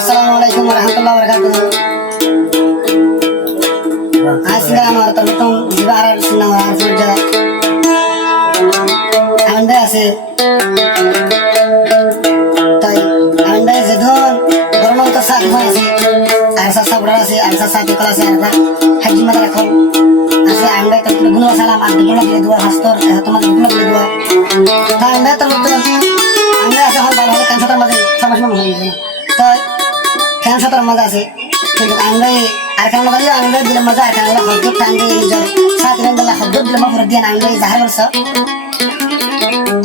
Assalamualaikum warahmatullahi wabarakatuh. Asal nama terbentuk di barat senang orang sudah. Anda asal. Tapi anda sedon bermau tersak masih. Asa sabra sih, asa satu kelas ada. Haji mata rakol. Asal anda terguna salam anda guna beli dua pastor, teman guna beli dua. Anda terbentuk. Anda asal hal baru kan satu masih sama sama mungkin. Kan satu masa sih. Jadi anda arkan lagi anda bila masa arkan lagi hidup anda hijau. Saat ini anda hidup bila mau pergi anda zahir bersa.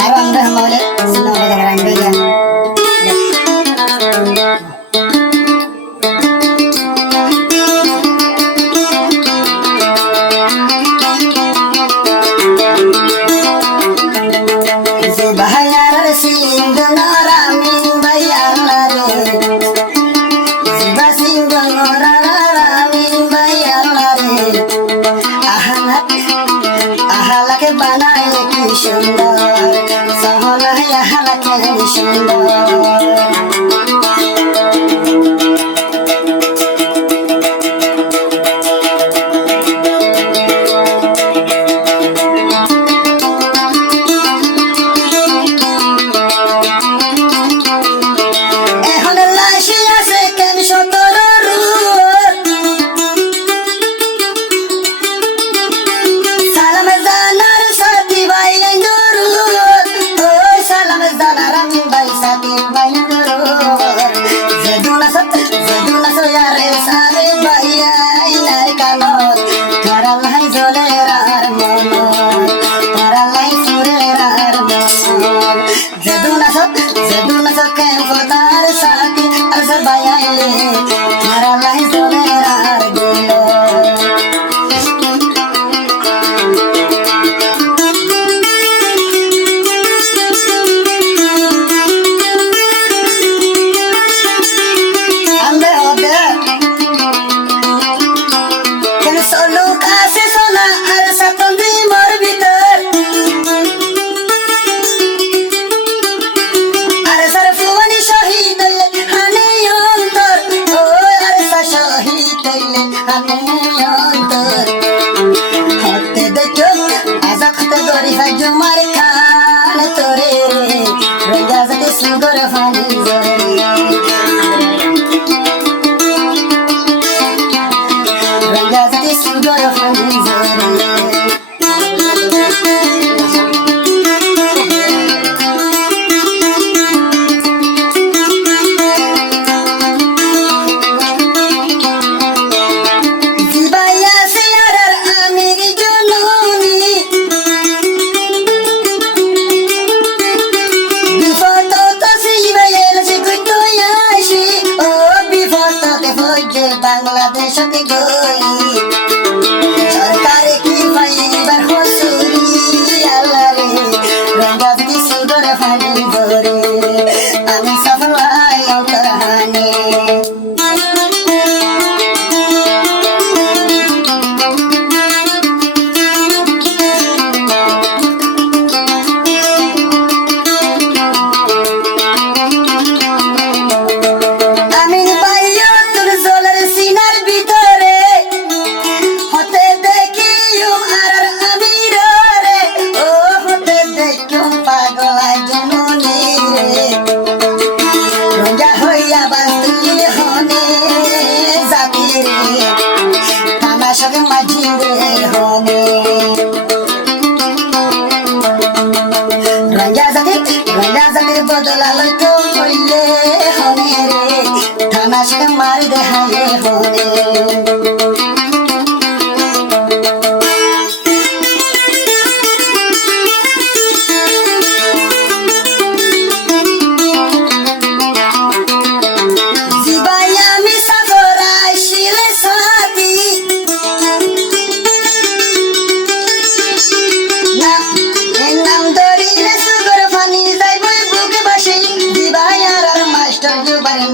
Arwah anda hamilnya senang pada anda ya.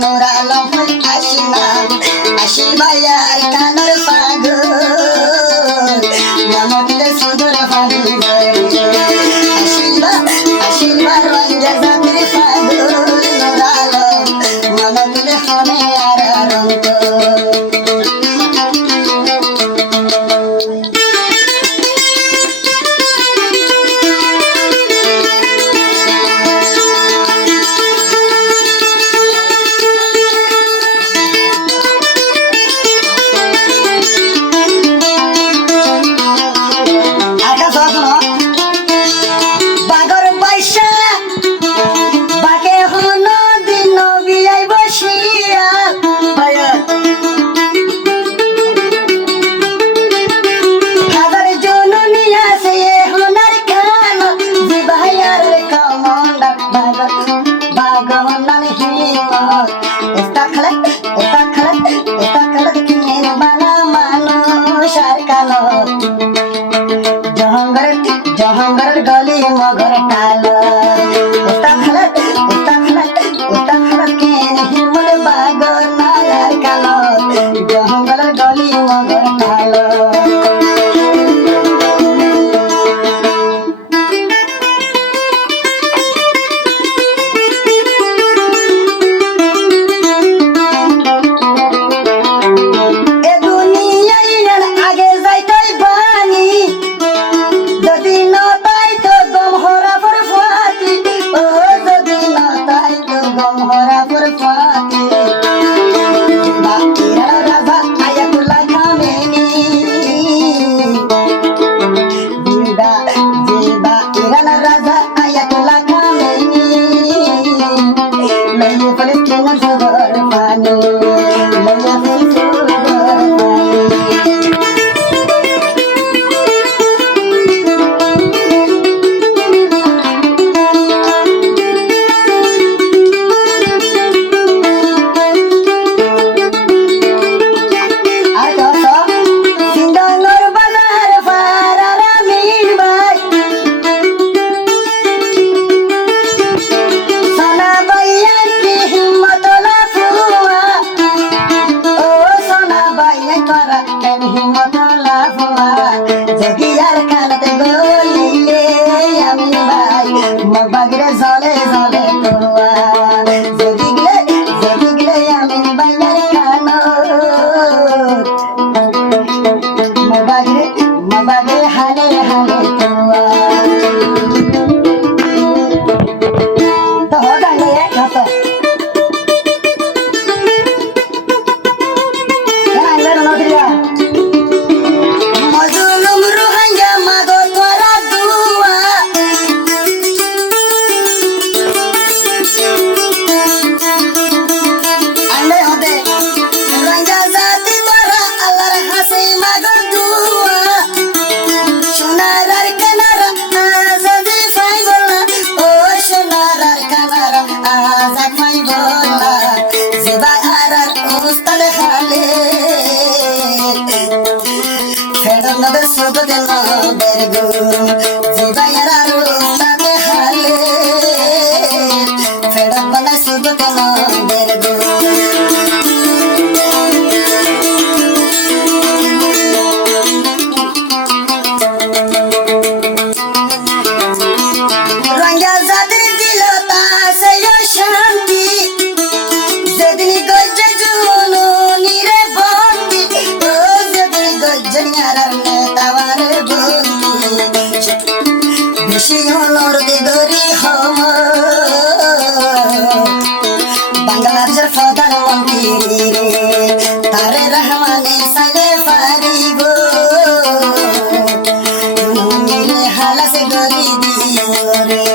Nora Long Ashima Ashima বাগিরে জলে জলে তোয়া যদি গেলে আমি buyer কানো বাগিরে হালে হালে তোয়া তো হতা নেই হতা Another super than very good. Zibayara Rustate Hale. Fed up on a super than very good. Ranga Zadri Dilota say your shanty. Zedini Goja Juno Nire Bondi. Oh, Zedini Goja Yarane. বেশি Honor দিগরি হম বাংলাদেশের প্রধানমন্ত্রী তারে রহমানে সালে পারি গো নুনিরে হালাসে গরি দিওরে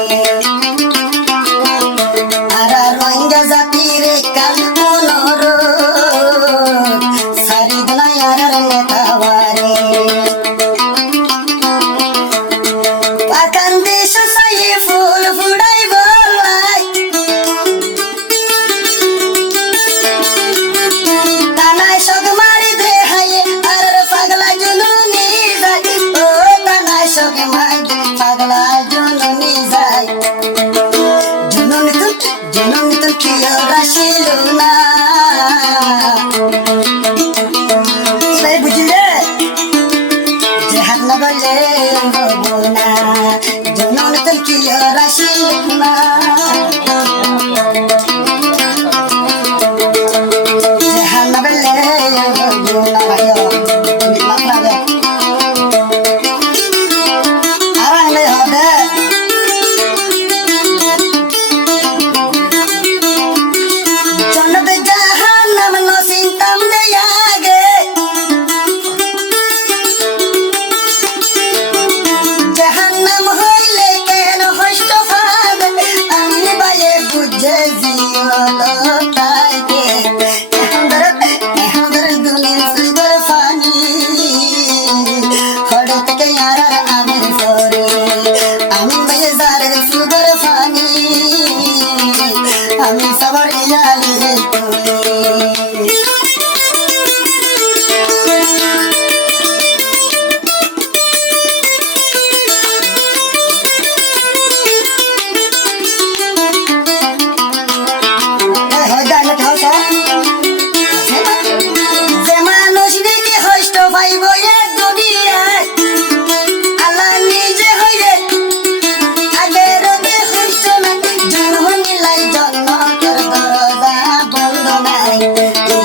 আর রোহিঙ্গা জাতিরে কাল মনোর সারি দুনিয়ার নেতাওয়ারে পাগলা জননী যায় জননী তো কি রাশিল না বুঝলে যে হাত না গলে না জননী তো কি রাশিল না যে হাত না গলে না ভাই আমি সবার ইয়ালি যে মানুষ নাকি কষ্ট পাইব এক দুনিয়ায় আল্লাহ নিজে হইলে আগের কষ্ট না জন্ম নিলাই জন্ম তোর দরজা বন্ধ নাই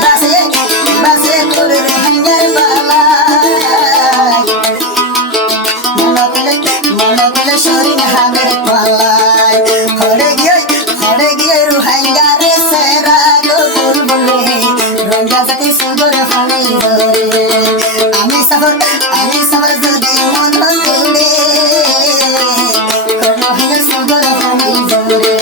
বাসে তোর ভাঙ্গার বালাই মনে পেলে শরীর হামের পালাই হরে গিয়ে রুহাঙ্গারে সেরা গো বলে রঙ্গা জাতি সুগর হানি ধরে আমি সবার যদি মন করে রুহাঙ্গার সুগর হানি ধরে